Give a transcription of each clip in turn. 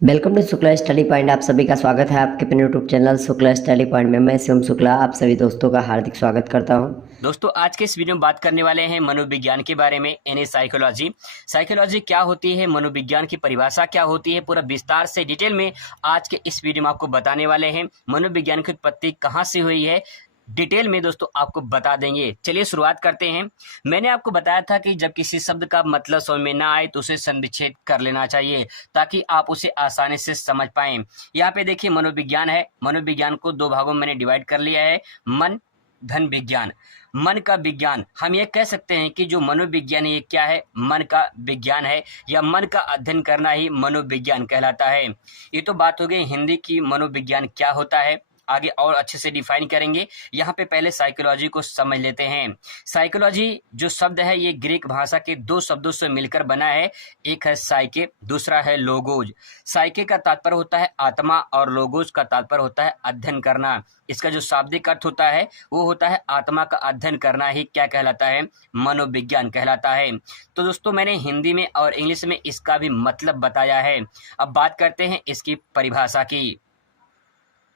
Welcome to Shukla study point. आप सभी का स्वागत है आपके अपने YouTube channel Shukla study point में। मैं शिवम शुक्ला आप सभी दोस्तों का हार्दिक स्वागत करता हूं। दोस्तों आज के इस वीडियो में बात करने वाले हैं मनोविज्ञान के बारे में, यानी साइकोलॉजी। साइकोलॉजी क्या होती है, मनोविज्ञान की परिभाषा क्या होती है, पूरा विस्तार से डिटेल में आज के इस वीडियो में आपको बताने वाले हैं। मनोविज्ञान की उत्पत्ति कहाँ से हुई है, डिटेल में दोस्तों आपको बता देंगे। चलिए शुरुआत करते हैं। मैंने आपको बताया था कि जब किसी शब्द का मतलब समझ में ना आए तो उसे संविच्छेद कर लेना चाहिए ताकि आप उसे आसानी से समझ पाएं। यहाँ पे देखिए मनोविज्ञान है। मनोविज्ञान को दो भागों में मैंने डिवाइड कर लिया है, मन धन विज्ञान। मन का विज्ञान, हम ये कह सकते हैं कि जो मनोविज्ञान है ये क्या है, मन का विज्ञान है, या मन का अध्ययन करना ही मनोविज्ञान कहलाता है। ये तो बात हो गई हिंदी की मनोविज्ञान क्या होता है, आगे और अच्छे से डिफाइन करेंगे। यहाँ पे पहले साइकोलॉजी को समझ लेते हैं। साइकोलॉजी जो शब्द है ये ग्रीक भाषा के दो शब्दों से मिलकर बना है। एक है साइके, दूसरा है लोगोज। साइके का तात्पर्य होता है आत्मा और लोगोज का तात्पर्य होता है अध्ययन करना। इसका जो शाब्दिक अर्थ होता है वो होता है आत्मा का अध्ययन करना ही क्या कहलाता है, मनोविज्ञान कहलाता है। तो दोस्तों मैंने हिंदी में और इंग्लिश में इसका भी मतलब बताया है। अब बात करते हैं इसकी परिभाषा की।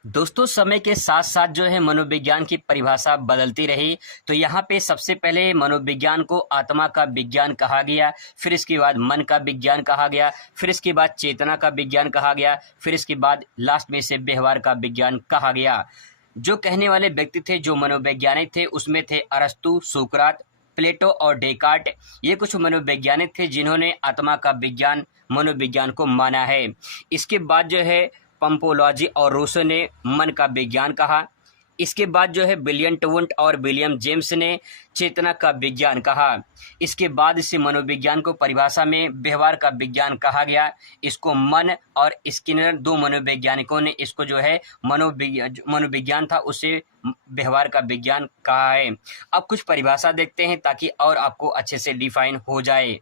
दोस्तों समय के साथ साथ जो है मनोविज्ञान की परिभाषा बदलती रही। तो यहाँ पे सबसे पहले मनोविज्ञान को आत्मा का विज्ञान कहा गया, फिर इसके बाद मन का विज्ञान कहा गया, फिर इसके बाद चेतना का विज्ञान कहा गया, फिर इसके बाद लास्ट में से व्यवहार का विज्ञान कहा गया। जो कहने वाले व्यक्ति थे, जो मनोवैज्ञानिक थे, उसमें थे अरस्तु, सुकरात, प्लेटो और डेकार्ट। ये कुछ मनोवैज्ञानिक थे जिन्होंने आत्मा का विज्ञान, मनोविज्ञान को माना है। इसके बाद जो है पंपोलॉजी और रूसो ने मन का विज्ञान कहा। इसके बाद जो है विलियम टवुंट और विलियम जेम्स ने चेतना का विज्ञान कहा। इसके बाद इसे मनोविज्ञान को परिभाषा में व्यवहार का विज्ञान कहा गया। इसको मन और स्किनर, दो मनोवैज्ञानिकों ने इसको जो है मनोविज्ञान था उसे व्यवहार का विज्ञान कहा है। अब कुछ परिभाषा देखते हैं ताकि और आपको अच्छे से डिफाइन हो जाए।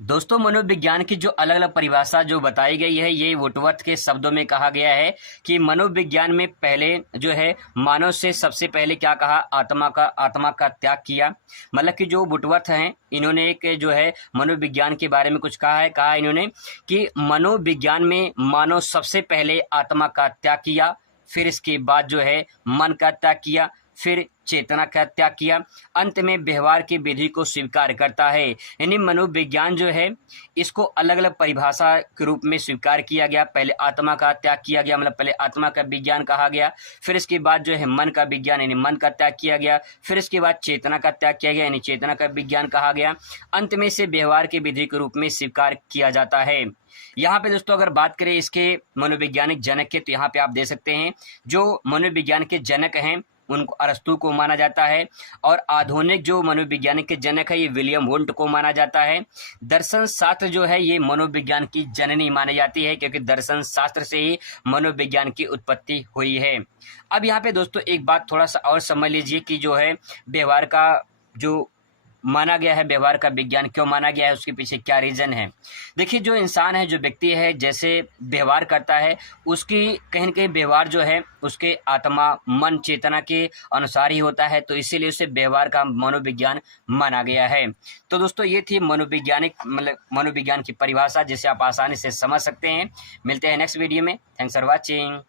दोस्तों मनोविज्ञान की जो अलग अलग परिभाषा जो बताई गई है, ये वुडवर्थ के शब्दों में कहा गया है कि मनोविज्ञान में पहले जो है मानव से सबसे पहले क्या कहा, आत्मा का त्याग किया। मतलब कि जो वुडवर्थ हैं इन्होंने एक जो है मनोविज्ञान के बारे में कुछ कहा इन्होंने कि मनोविज्ञान में मानव सबसे पहले आत्मा का त्याग किया, फिर इसके बाद जो है मन का त्याग किया, फिर चेतना का त्याग किया, अंत में व्यवहार की विधि को स्वीकार करता है। यानी मनोविज्ञान जो है इसको अलग अलग परिभाषा के रूप में स्वीकार किया गया। पहले आत्मा का त्याग किया गया, मतलब पहले आत्मा का विज्ञान कहा गया, फिर इसके बाद जो है मन का विज्ञान यानी मन का त्याग किया गया, फिर इसके बाद चेतना का त्याग किया गया यानी चेतना का विज्ञान कहा गया, अंत में से व्यवहार की विधि के रूप में स्वीकार किया जाता है। यहाँ पे दोस्तों अगर बात करें इसके मनोवैज्ञानिक जनक के, तो यहाँ पे आप दे सकते हैं जो मनोविज्ञान के जनक हैं उनको अरस्तु को माना जाता है, और आधुनिक जो मनोविज्ञानिक के जनक है ये विलियम वुंट को माना जाता है। दर्शन शास्त्र जो है ये मनोविज्ञान की जननी मानी जाती है क्योंकि दर्शन शास्त्र से ही मनोविज्ञान की उत्पत्ति हुई है। अब यहाँ पे दोस्तों एक बात थोड़ा सा और समझ लीजिए कि जो है व्यवहार का जो माना गया है, व्यवहार का विज्ञान क्यों माना गया है, उसके पीछे क्या रीजन है। देखिए जो इंसान है, जो व्यक्ति है, जैसे व्यवहार करता है उसकी कहीं न कहीं व्यवहार जो है उसके आत्मा, मन, चेतना के अनुसार ही होता है, तो इसीलिए उसे व्यवहार का मनोविज्ञान माना गया है। तो दोस्तों ये थी मनोविज्ञान की परिभाषा जिसे आप आसानी से समझ सकते हैं। मिलते हैं नेक्स्ट वीडियो में। Thanks for watching.